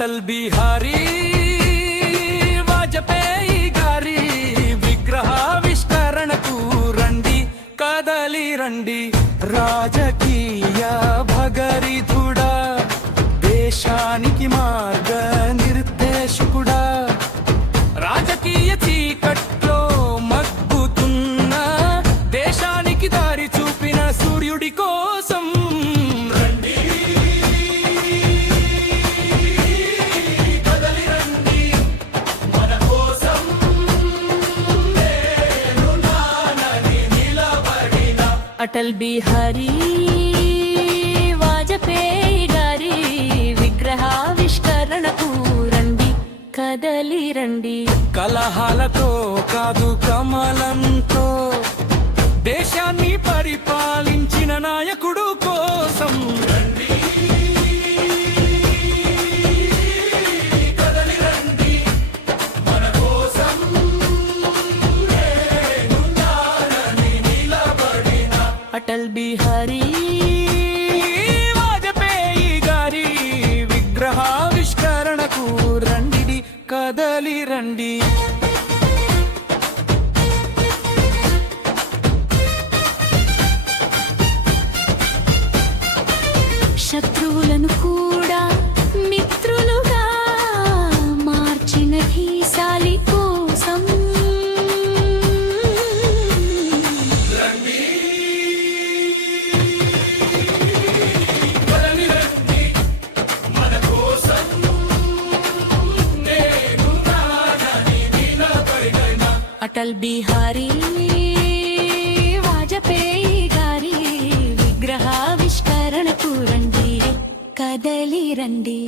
అటల్ బిహారీ వాజపేయి గారి విగ్రహావిష్కరణకు రండి, కదలి రండి. రాజకీయ భగరిధుడా, దేశానికి మార్గ నిర్దేశకుడా, రాజకీయ చీకట్లో మగ్గుతున్న దేశానికి దారి చూపిన సూర్యుడి కోసం రండి, కదలి రండి. మన కోసం నేను నానని నిలబడిన అటల్ బిహారీ వాజపేయి గారి విగ్రహావిష్కరణకు రండి, కదలి రండి. కలహాలతో కాదు కమలంతో దేశాన్ని పరిపాలించిన నాయకుడు కోసం రండి, కదలి రండి. మన కోసం నేను నానని నిలబడిన అటల్ బిహారీ వాజపేయి గారి విగ్రహావిష్కరణకు రండి, కదలి రండి. శత్రువులను కూడా మిత్రులుగా మార్చిన ధీశాలి కోసం రండి, కదలి రండి. మన కోసం నేను నానని నిలబడిన అటల్ బిహారీ వాజపేయి గారి విగ్రహావిష్కరణకు రండి, కదలి రండి.